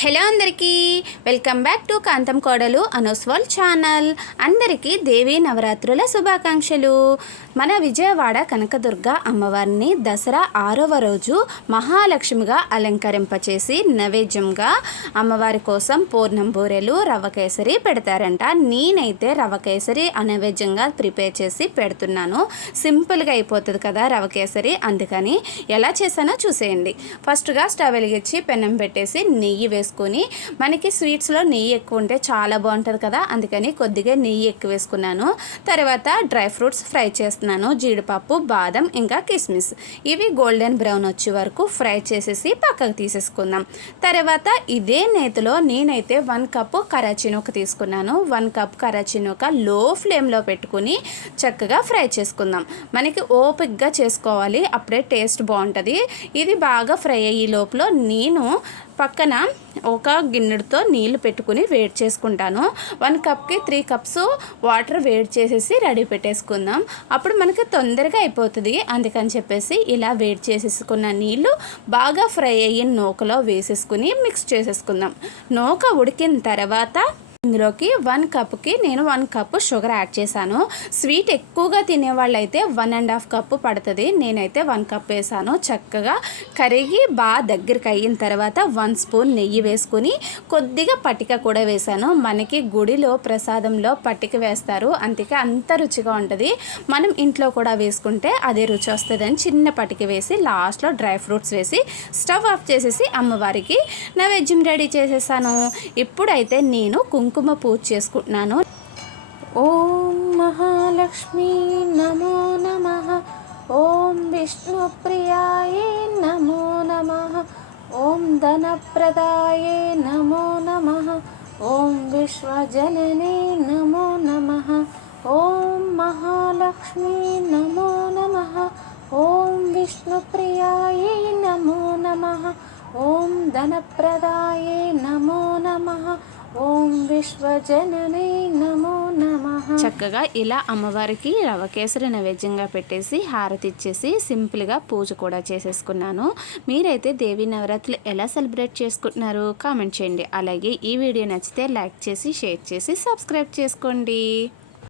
Hello అందరికీ welcome back to కాంతం కోడలు అనోస్వాల్ channel. అందరికీ దేవి నవరాత్రుల శుభాకాంక్షలు. మన విజయవాడ కనకదుర్గ అమ్మవారిని దసరా ఆరవ రోజు మహాలక్ష్మిగా అలంకరింపచేసి నైవేద్యంగా అమ్మవారి కోసం పూర్ణం బూరెలు రవ్వ కేసరి పెడతారంట. నేనైతే రవ్వ కేసరి నైవేద్యంగా ప్రిపేర్ చేసి పెడుతున్నాను. సింపుల్గా అయిపోతుంది కదా రవ్వ కేసరి అందుకని ఎలా చేశానో చూసేయండి. ఫస్ట్గా స్టవ్ వెలిగించి పెనం పెట్టేసి నెయ్యి వేసుకొని మనకి స్వీట్స్లో నెయ్యి ఎక్కువ ఉంటే చాలా బాగుంటుంది కదా అందుకని కొద్దిగా నెయ్యి ఎక్కువ వేసుకున్నాను. తర్వాత డ్రై ఫ్రూట్స్ ఫ్రై చేస్తున్నాను జీడిపప్పు బాదం ఇంకా కిస్మిస్. ఇవి గోల్డెన్ బ్రౌన్ వచ్చే వరకు ఫ్రై చేసేసి పక్కకు తీసేసుకుందాం. తర్వాత ఇదే నేతిలో నేనైతే వన్ కప్పు కరాచీనూక తీసుకున్నాను. వన్ కప్ కరాచీనూక లో ఫ్లేమ్లో పెట్టుకుని చక్కగా ఫ్రై చేసుకుందాం. మనకి ఓపిక్గా చేసుకోవాలి అప్పుడే టేస్ట్ బాగుంటుంది. ఇది బాగా ఫ్రై అయ్యే లోపల నేను పక్కన ఒక గిన్నెడుతో నీళ్ళు పెట్టుకుని వేడి చేసుకుంటాను. వన్ కప్కి త్రీ కప్స్ వాటర్ వేడి చేసేసి రెడీ పెట్టేసుకుందాం. అప్పుడు మనకి తొందరగా అయిపోతుంది. అందుకని చెప్పేసి ఇలా వేడి చేసేసుకున్న నీళ్ళు బాగా ఫ్రై అయ్యి నూకలో వేసేసుకుని మిక్స్ చేసేసుకుందాం. నూక ఉడికిన తర్వాత ఇందులోకి వన్ కప్కి నేను వన్ కప్ షుగర్ యాడ్ చేశాను. స్వీట్ ఎక్కువగా తినేవాళ్ళు అయితే వన్ అండ్ హాఫ్ కప్పు పడుతుంది. నేనైతే వన్ కప్ వేసాను. చక్కగా కరిగి బాగా దగ్గరికి అయిన తర్వాత వన్ స్పూన్ నెయ్యి వేసుకుని కొద్దిగా పటిక కూడా వేసాను. మనకి గుడిలో ప్రసాదంలో పట్టిక వేస్తారు. అందుకే అంత రుచిగా ఉంటుంది. మనం ఇంట్లో కూడా వేసుకుంటే అదే రుచి వస్తుందని చిన్న పటిక వేసి లాస్ట్లో డ్రై ఫ్రూట్స్ వేసి స్టవ్ ఆఫ్ చేసేసి అమ్మవారికి నైవేద్యం రెడీ చేసేసాను. ఇప్పుడైతే నేను కుంకుమ పూజ చేసుకుంటున్నాను. ఓం మహాలక్ష్మీ నమో నమ. ఓం విష్ణుప్రియాయే నమో నమ. ఓం ధనప్రదాయ నమో నమ. ఓం విశ్వజననే నమో నమ. ఓం మహాలక్ష్మీ నమో నమ. ఓం విష్ణుప్రియాయే నమో నమ. ఓం ధనప్రదాయ విశ్వజననే నమో నమ. చక్కగా ఇలా అమ్మవారికి రవ కేసరి నైవేద్యంగా పెట్టేసి హారతి ఇచ్చేసి సింపుల్గా పూజ కూడా చేసేసుకున్నాను. మీరైతే దేవి నవరాత్రులు ఎలా సెలబ్రేట్ చేసుకుంటున్నారు కామెంట్ చేయండి. అలాగే ఈ వీడియో నచ్చితే లైక్ చేసి షేర్ చేసి సబ్స్క్రైబ్ చేసుకోండి.